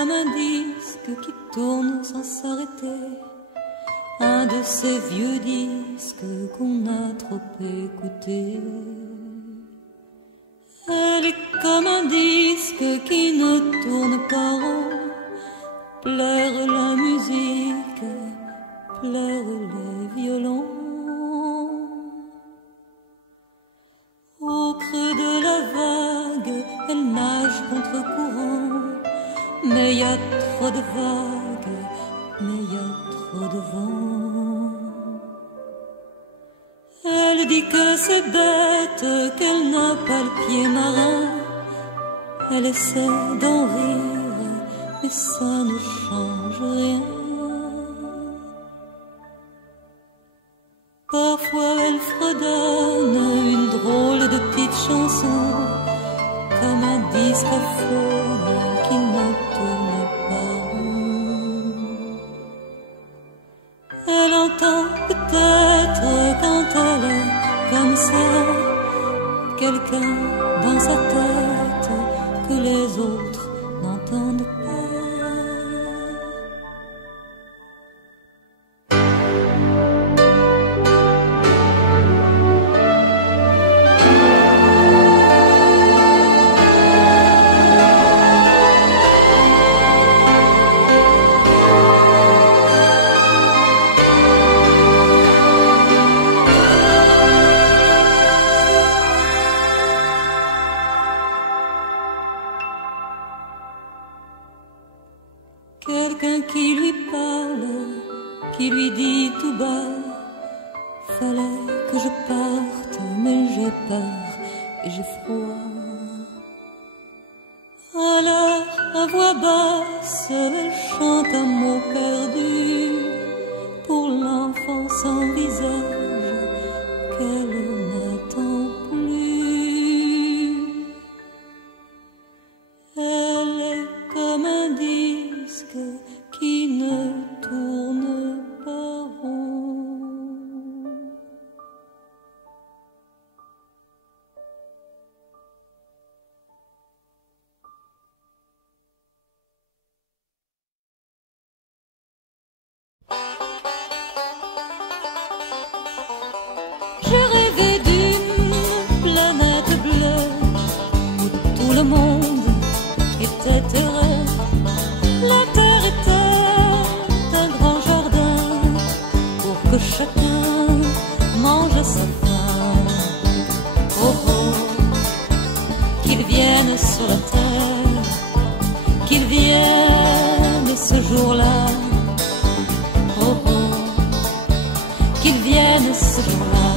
comme un disque qui tourne sans s'arrêter, un de ces vieux disques qu'on a trop écoutés. Elle est comme un disque qui ne tourne pas rond, plaire la musique, plaire les violons. Au creux de la vague, elle nage contre courant, mais y a trop de vagues, mais y a trop de vent. Elle dit que c'est bête, qu'elle n'a pas le pied marin. Elle essaie d'en rire, mais ça ne change rien. Parfois elle fredonne une drôle de petite chanson, comme un discophone qui ne tourne pas rond. Elle entend peut-être quand elle est comme ça, quelqu'un dans sa tête que les autres n'entendent pas. Quelqu'un qui lui parle, qui lui dit tout bas, fallait que je parte, mais j'ai peur et j'ai froid. Alors, à voix basse, elle chante un mot perdu pour l'enfant sans visage qu'elle n'attend plus. Elle est comme un disque qui ne tourne pas rond. J'ai rêvé d'une planète bleue où tout le monde était heureux. La terre était un grand jardin pour que chacun mange sa faim. Oh oh, qu'ils viennent sur la terre, qu'ils viennent ce jour-là. Oh oh, qu'ils viennent ce jour-là.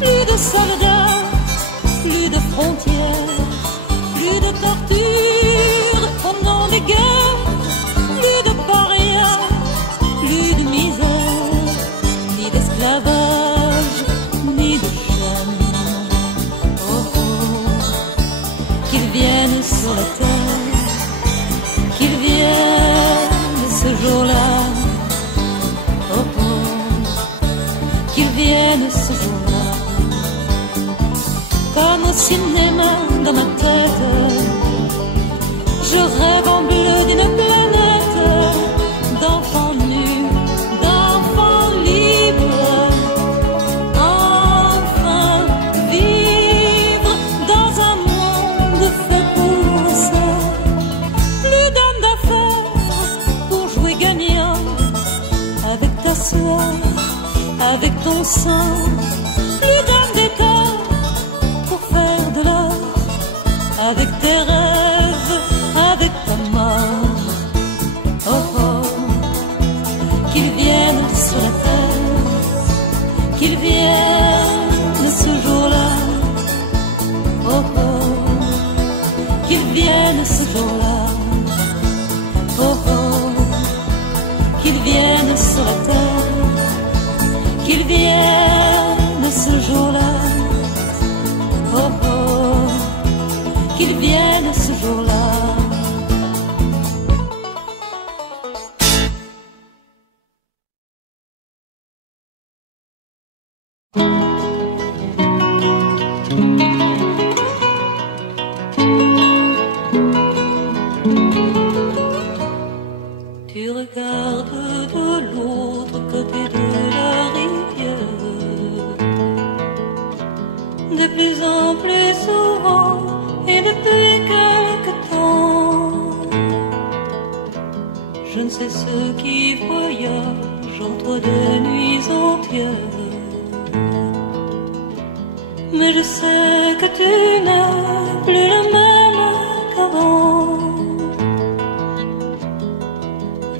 Plus de soldats, plus de frontières, plus de torture au nom des guerres, plus de parias, plus de misère, ni d'esclavage, ni de chaîne. Oh oh, qu'ils viennent sur la terre, qu'ils viennent ce jour-là. Oh oh, qu'ils viennent ce jour-là. Comme au cinéma dans ma tête, je rêve en bleu d'une planète d'enfants nus, d'enfants libres. Enfin vivre dans un monde fait pour ça. Plus d'hommes d'affaires pour jouer gagnant avec ta soie, avec ton sang. Plus d'hommes d'État pour faire de l'or avec tes rêves, avec ta mort. Oh oh, qu'ils viennent sur la terre, qu'ils viennent ce jour-là. Oh oh, qu'ils viennent ce jour-là. Oh oh, qu'ils viennent sur la terre, qu'ils viennent ce jour-là. Oh oh, qu'ils viennent ce jour-là. côté de la rivière. De plus en plus souvent et depuis quelque temps, je ne sais ce qui voyage entre deux nuits entières. Mais je sais que tu n'es plus le même qu'avant.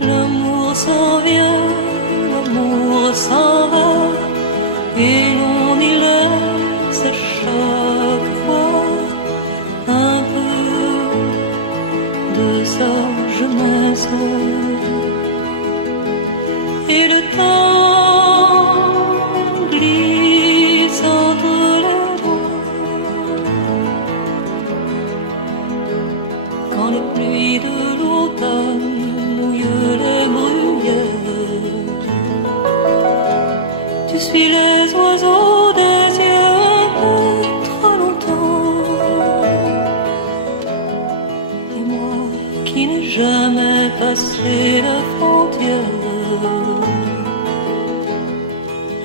L'amour s'en vient, l'amour s'en va, et l'on y laisse chaque fois un peu de sa jeunesse. Et le temps glisse entre les doigts quand les pluies de l'automne mouillent les bruyères. Tu suis les oiseaux des yeux un peu trop longtemps, et moi qui n'ai jamais passé la frontière,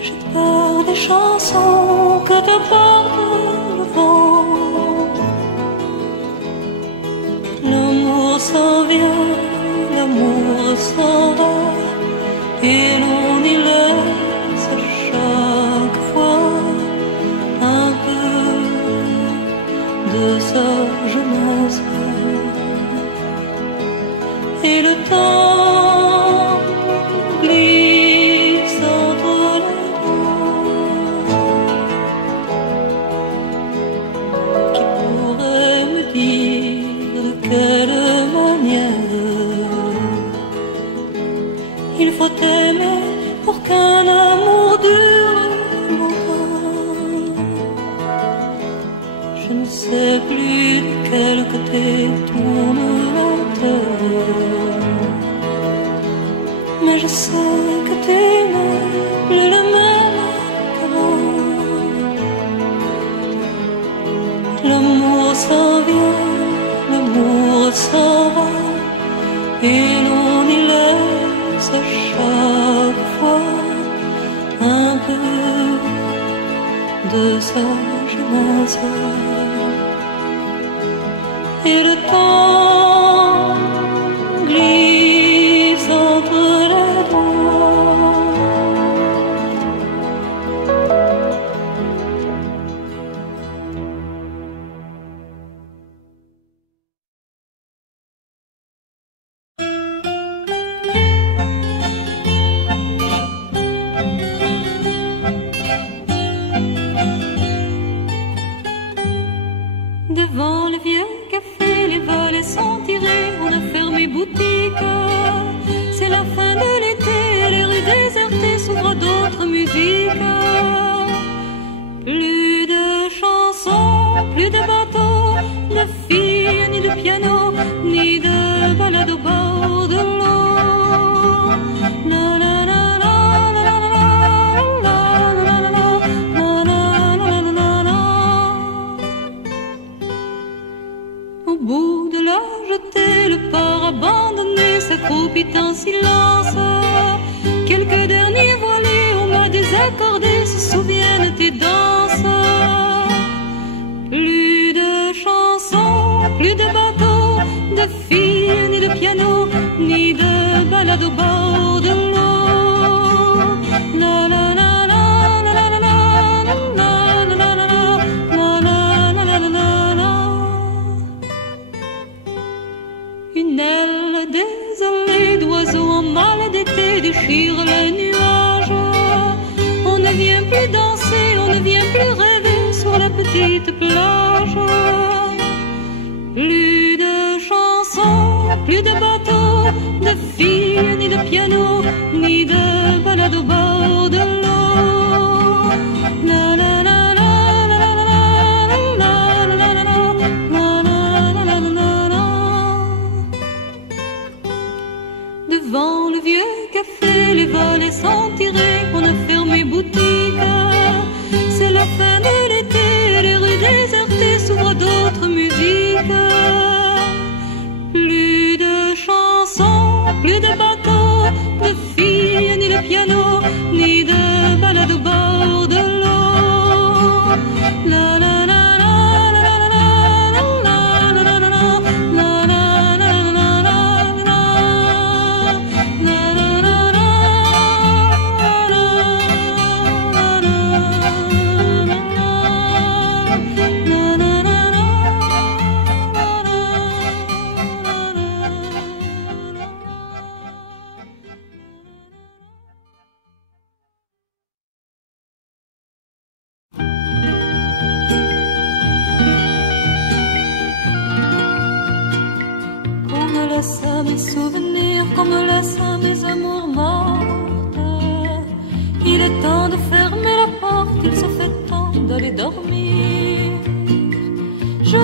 j'ai peur des chansons que te porte le vent. L'amour s'en vient, l'amour s'en va, et l'on y laisse chaque fois un peu de sa jeunesse. Et le temps glisse entre les doigts. Qui pourrait me dire de quelle manière il faut aimer pour qu'un amour dure longtemps? Je ne sais plus de quel côté tourne la terre, mais je sais que tu n'es plus le même qu'avant. L'amour s'en vient, l'amour s'en va, et l'on y laisse chaque fois un peu de sa jeunesse. Et le temps glisse entre les doigts. Devant le vieux café, les volets sont tirés, on a fermé boutique. C'est la fin de l'été, les rues désertées s'ouvrent à d'autres musiques. Plus de chansons, plus de bateaux, de filles, ni de piano, ni de balade au bord de l'eau. La la la la la la la la la la la. Au bout de la jetée, le port abandonné s'accroupit en silence. Quelques derniers voilés au mât désaccordé se souviennent des danses. Plus de chansons, plus de bateaux, de filles, ni de piano, ni de balade au bord de l'eau. La la la la la la la la la la la la la. Une aile désolée d'oiseaux en mal d'été déchire les nuages. On ne vient plus danser, on ne vient plus rêver sur la petite plage. Plus de chansons, plus de bateaux, de filles, ni de piano, ni de balade au bord de l'eau. La la la la la la la la la la la. Devant le vieux café, les volets sont tirés, on a fermé boutique.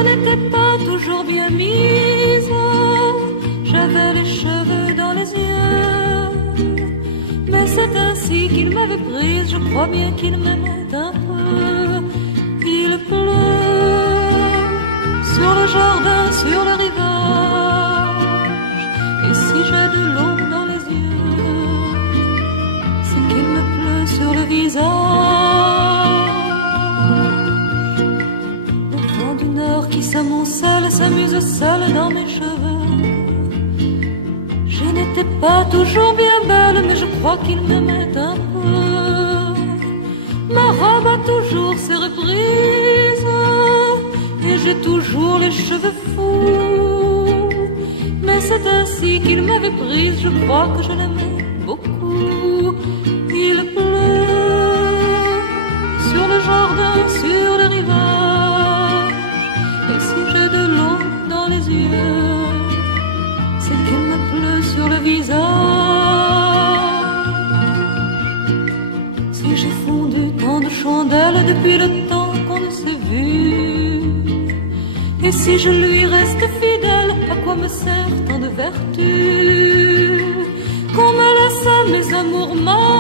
n'étais pas toujours bien mise, j'avais les cheveux dans les yeux, mais c'est ainsi qu'il m'avait prise, je crois bien qu'il m'aimait un peu. Il pleut sur le jardin, sur le rivage, et si j'ai de l'eau dans les yeux, c'est qu'il me pleut sur le visage. Le vent du nord qui s'amoncelle s'amuse seul dans mes cheveux. Je n'étais pas toujours bien belle, mais je crois qu'il m'aimait un peu. Ma robe a toujours ses reprises, et j'ai toujours les cheveux fous. Mais c'est ainsi qu'il m'avait prise, je crois que je l'aimais beaucoup. Il pleut sur le jardin, sur le rivage, et si j'ai de l'eau dans les yeux, c'est qu'il me pleut sur le visage. Si j'ai fondu tant de chandelles depuis le temps qu'on ne s'est vu, et si je lui reste fidèle, à quoi me sert tant de vertu? Qu'on me laisse mes amours morts